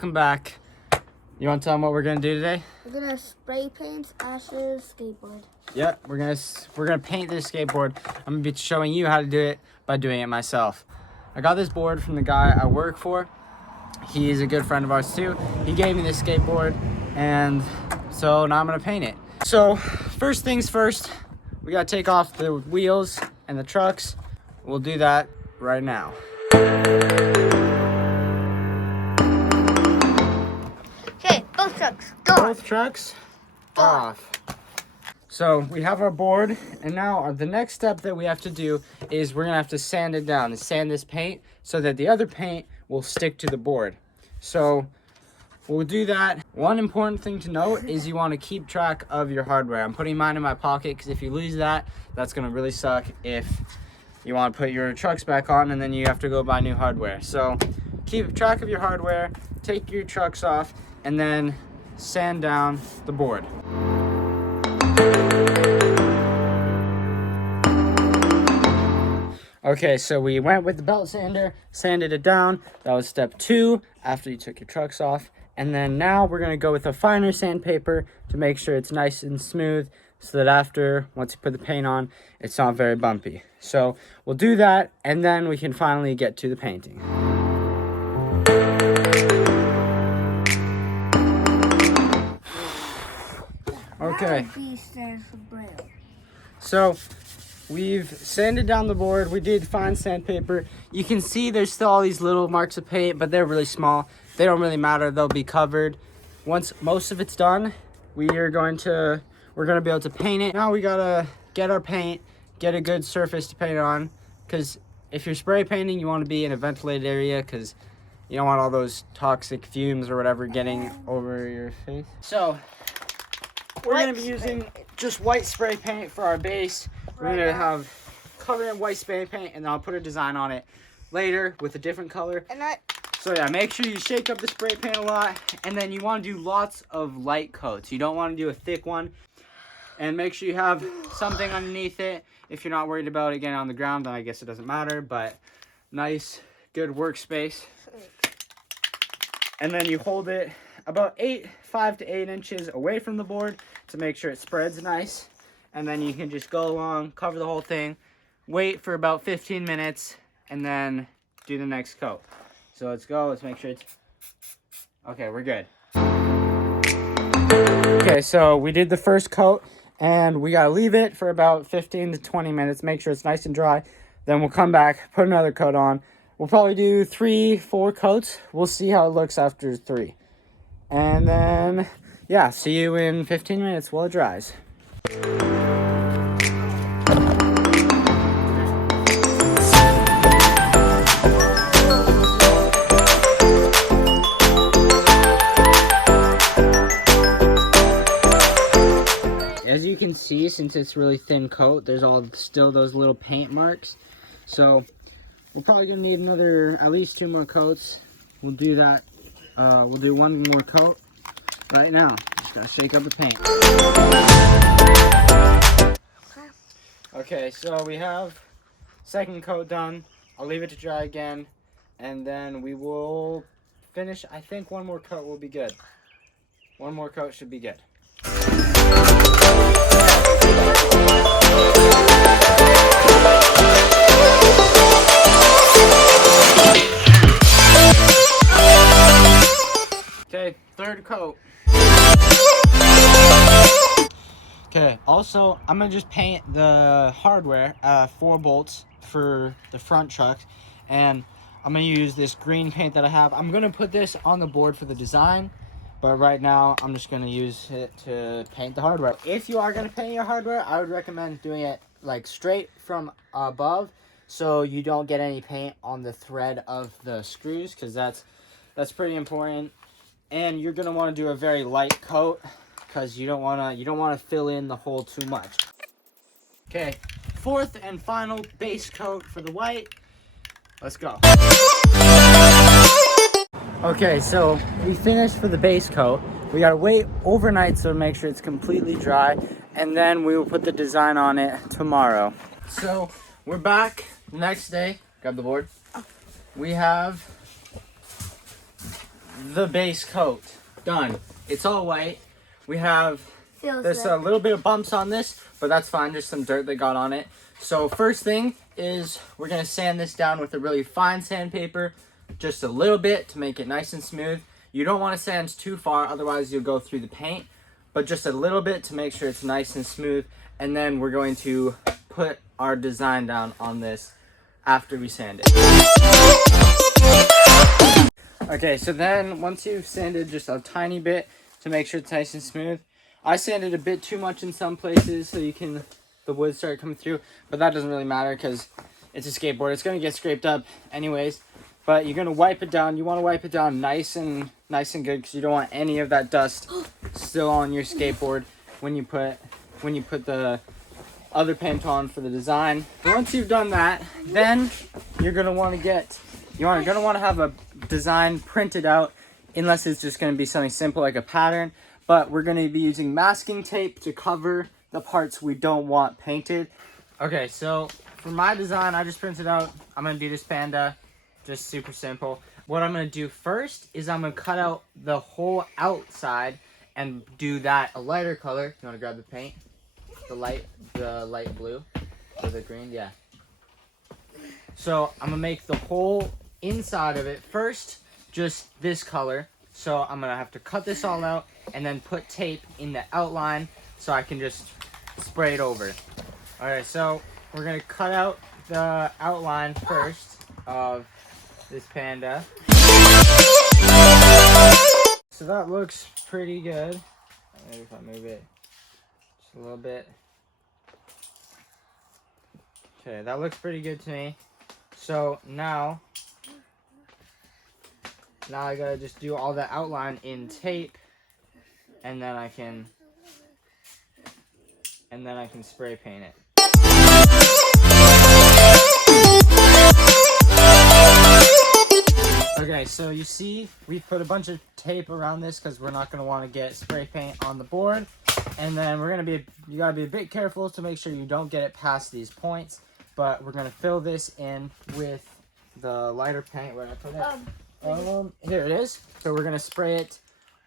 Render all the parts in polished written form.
welcome back. You want to tell them what we're gonna do today? We're gonna spray paint Ash's skateboard. Yep, we're gonna paint this skateboard. I'm gonna be showing you how to do it by doing it myself. I got this board from the guy I work for. He's a good friend of ours too. He gave me this skateboard, and so now I'm gonna paint it. So first things first, we gotta take off the wheels and the trucks. We'll do that right now. Okay, both trucks, go. Both trucks off. So we have our board, and now the next step that we have to do is we're gonna have to sand it down and sand this paint so that the other paint will stick to the board. So we'll do that. One important thing to note is you want to keep track of your hardware. I'm putting mine in my pocket because if you lose that, that's gonna really suck if you want to put your trucks back on and then you have to go buy new hardware. So keep track of your hardware, take your trucks off, and then sand down the board. Okay, so we went with the belt sander, sanded it down. That was step 2 after you took your trucks off. And then now we're gonna go with a finer sandpaper to make sure it's nice and smooth so that after, once you put the paint on, it's not very bumpy. So we'll do that, and then we can finally get to the painting. Okay. So we've sanded down the board. We did fine sandpaper. You can see there's still all these little marks of paint, but they're really small. They don't really matter. They'll be covered. Once most of it's done, we're going to be able to paint it. Now we gotta get our paint, get a good surface to paint it on, because if you're spray painting, you want to be in a ventilated area because you don't want all those toxic fumes or whatever getting over your face. So we're going to be using just white spray paint for our base. We're going to have covered in white spray paint, and then I'll put a design on it later with a different color. So yeah, make sure you shake up the spray paint a lot, and then you want to do lots of light coats. You don't want to do a thick one. And make sure you have something underneath it. If you're not worried about it getting on the ground, then I guess it doesn't matter, but nice, good workspace. And then you hold it about 5 to 8 inches away from the board to make sure it spreads nice. And then you can just go along, cover the whole thing, wait for about 15 minutes, and then do the next coat. So let's go, let's make sure it's... Okay, we're good. Okay, so we did the first coat, and we gotta leave it for about 15 to 20 minutes, make sure it's nice and dry. Then we'll come back, put another coat on. We'll probably do 3-4 coats. We'll see how it looks after 3. And then, yeah, see you in 15 minutes while it dries. As you can see, since it's really thin coat, there's still those little paint marks. So we're probably gonna need at least 2 more coats. We'll do that. We'll do 1 more coat right now. Just gotta shake up the paint. Okay, so we have second coat done. I'll leave it to dry again, and then we will finish. I think 1 more coat will be good. 1 more coat should be good. Okay, 3rd coat. Okay, also, I'm gonna just paint the hardware, 4 bolts for the front truck, and I'm gonna use this green paint that I have. I'm gonna put this on the board for the design, but right now, I'm just gonna use it to paint the hardware. If you are gonna paint your hardware, I would recommend doing it like straight from above, so you don't get any paint on the thread of the screws, because that's pretty important. And you're gonna want to do a very light coat because you don't want to fill in the hole too much. Okay, 4th and final base coat for the white. Let's go. Okay, so we finished for the base coat. We gotta wait overnight so to make sure it's completely dry, and then we will put the design on it tomorrow. So we're back the next day. Grab the board. We have the base coat. Done. It's all white. We have, there's good. a little bit of bumps on this, but that's fine. Just some dirt that got on it. So first thing is we're going to sand this down with a really fine sandpaper, just a little bit to make it nice and smooth. You don't want to sand too far, otherwise you'll go through the paint, but just a little bit to make sure it's nice and smooth. And then we're going to put our design down on this after we sand it. Okay, so then once you've sanded just a tiny bit to make sure it's nice and smooth, I sanded a bit too much in some places so the wood started coming through, but that doesn't really matter because it's a skateboard. It's gonna get scraped up anyways, but you're gonna wipe it down. You want to wipe it down nice and good because you don't want any of that dust still on your skateboard when you put the other paint on for the design. Once you've done that, then you're gonna want to have a design printed out, unless it's just going to be something simple like a pattern. But we're going to be using masking tape to cover the parts we don't want painted. Okay, so for my design, I just printed out, I'm going to do this panda, just super simple. What I'm going to do first is I'm going to cut out the whole outside and do that a lighter color. You want to grab the paint? The light blue or the green? Yeah. So I'm going to make the whole inside of it first just this color. So I'm gonna have to cut this all out and then put tape in the outline so I can just spray it over. Alright, so we're gonna cut out the outline first of this panda. So that looks pretty good. Maybe if I move it just a little bit. Okay, that looks pretty good to me. So now I gotta just do all the outline in tape, and then I can spray paint it. Okay, so you see we put a bunch of tape around this because we're not gonna want to get spray paint on the board, and then you gotta be a bit careful to make sure you don't get it past these points. But we're gonna fill this in with the lighter paint. Where did I put it? Here it is. So we're gonna spray it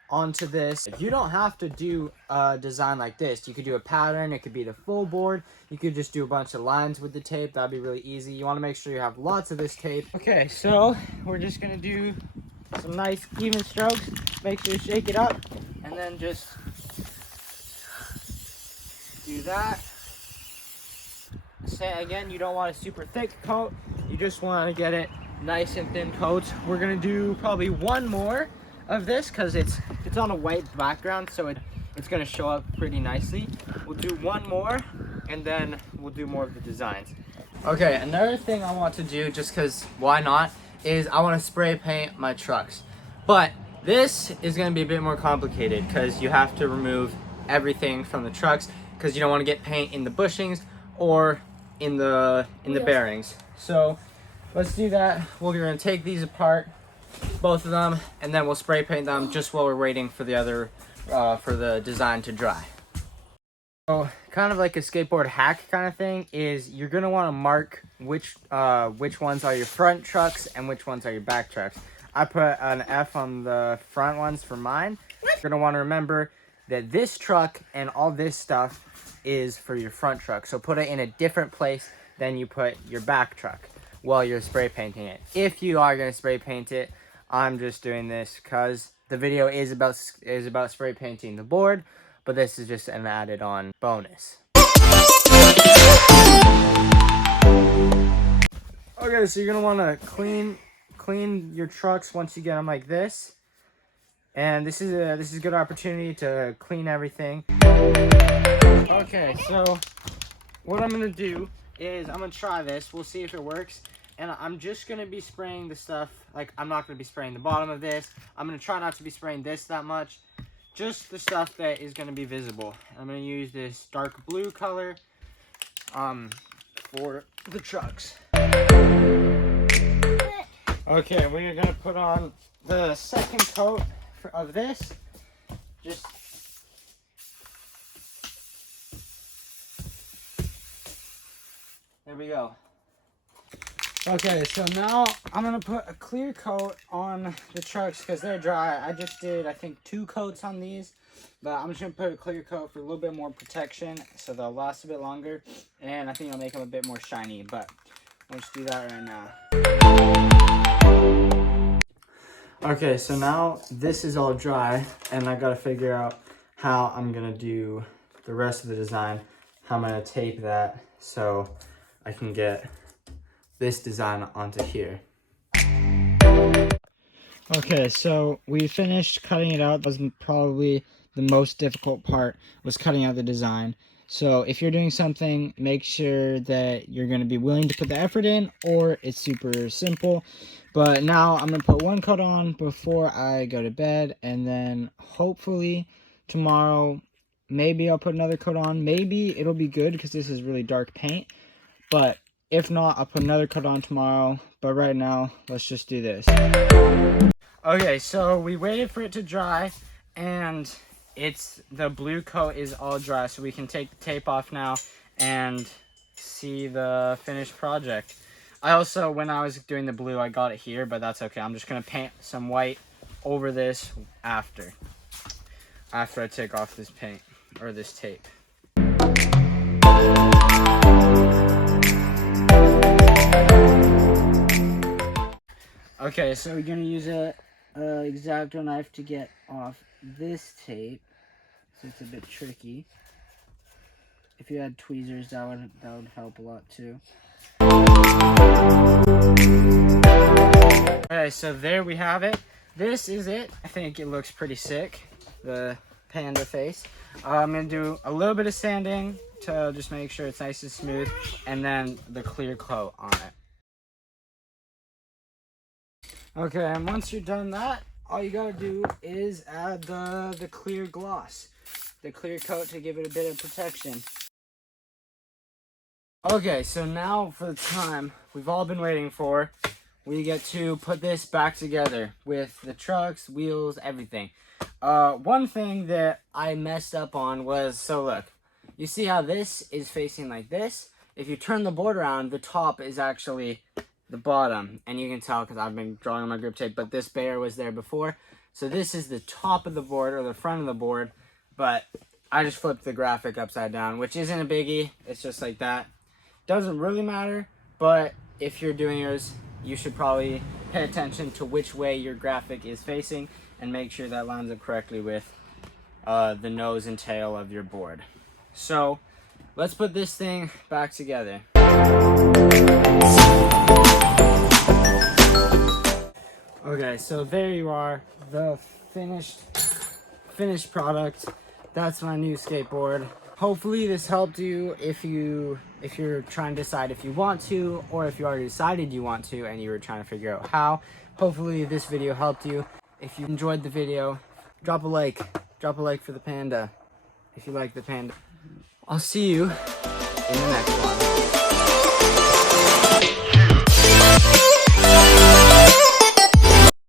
onto this. You don't have to do a design like this. You could do a pattern. It could be the full board. You could just do a bunch of lines with the tape. That'd be really easy. You want to make sure you have lots of this tape. Okay, so we're just gonna do some nice even strokes. Make sure you shake it up, and then just do that. Say again, you don't want a super thick coat. You just want to get it nice and thin coats. We're gonna do probably one more of this because it's on a white background, so it's gonna show up pretty nicely. We'll do one more and then we'll do more of the designs. Okay, another thing I want to do, just because why not, is I want to spray paint my trucks. But this is gonna be a bit more complicated because you have to remove everything from the trucks because you don't want to get paint in the bushings or in the bearings. So let's do that. We're gonna take these apart, both of them, and then we'll spray paint them just while we're waiting for the design to dry. So kind of like a skateboard hack kind of thing is you're gonna want to mark which ones are your front trucks and which ones are your back trucks. I put an F on the front ones for mine. You're gonna want to remember that this truck and all this stuff is for your front truck. So put it in a different place than you put your back truck while you're spray painting it. If you are going to spray paint it, I'm just doing this because the video is about spray painting the board, but this is just an added on bonus. Okay, so you're going to want to clean your trucks once you get them like this. And this is a good opportunity to clean everything. Okay, so what I'm gonna do is I'm gonna try this. We'll see if it works. And I'm just gonna be spraying the stuff. Like, I'm not gonna be spraying the bottom of this. I'm gonna try not to be spraying this that much. Just the stuff that is gonna be visible. I'm gonna use this dark blue color for the trucks. Okay, we're gonna put on the second coat of this. Just there we go. Okay, so now I'm gonna put a clear coat on the trucks because they're dry. I just did, I think, 2 coats on these, but I'm just gonna put a clear coat for a little bit more protection so they'll last a bit longer, and I think it'll make them a bit more shiny, but let's do that right now. Okay, so now this is all dry, and I gotta figure out how I'm gonna do the rest of the design, how I'm gonna tape that so I can get this design onto here. Okay, so we finished cutting it out. That was probably the most difficult part, was cutting out the design. So if you're doing something, make sure that you're going to be willing to put the effort in, or it's super simple. But now I'm going to put 1 coat on before I go to bed, and then hopefully tomorrow maybe I'll put another coat on. Maybe it'll be good because this is really dark paint, but if not, I'll put another coat on tomorrow. But right now, let's just do this. Okay, so we waited for it to dry, and the blue coat is all dry, so we can take the tape off now and see the finished project. I also, when I was doing the blue, I got it here, but that's okay. I'm just gonna paint some white over this after I take off this paint, or this tape. Okay, so we're gonna use a X-Acto knife to get off this tape, so it's a bit tricky. If you had tweezers, that would help a lot too. Okay, so there we have it. This is it. I think it looks pretty sick, the panda face. I'm gonna do a little bit of sanding to just make sure it's nice and smooth, and then the clear coat on it. Okay, and once you're done that, all you gotta do is add the clear gloss, the clear coat, to give it a bit of protection. Okay, so now for the time we've all been waiting for, we get to put this back together with the trucks, wheels, everything. One thing that I messed up on was, so look, you see how this is facing like this? If you turn the board around, the top is actually the bottom, and you can tell because I've been drawing on my grip tape, but this bear was there before. So this is the top of the board, or the front of the board, but I just flipped the graphic upside down, which isn't a biggie. It's just like that. Doesn't really matter, but if you're doing yours, you should probably pay attention to which way your graphic is facing and make sure that lines up correctly with the nose and tail of your board. So let's put this thing back together. Okay, so there you are, the finished product. That's my new skateboard. Hopefully this helped you if you're trying to decide if you want to, or if you already decided you want to and you were trying to figure out how. Hopefully this video helped you. If you enjoyed the video, drop a like for the panda if you like the panda. I'll see you in the next one.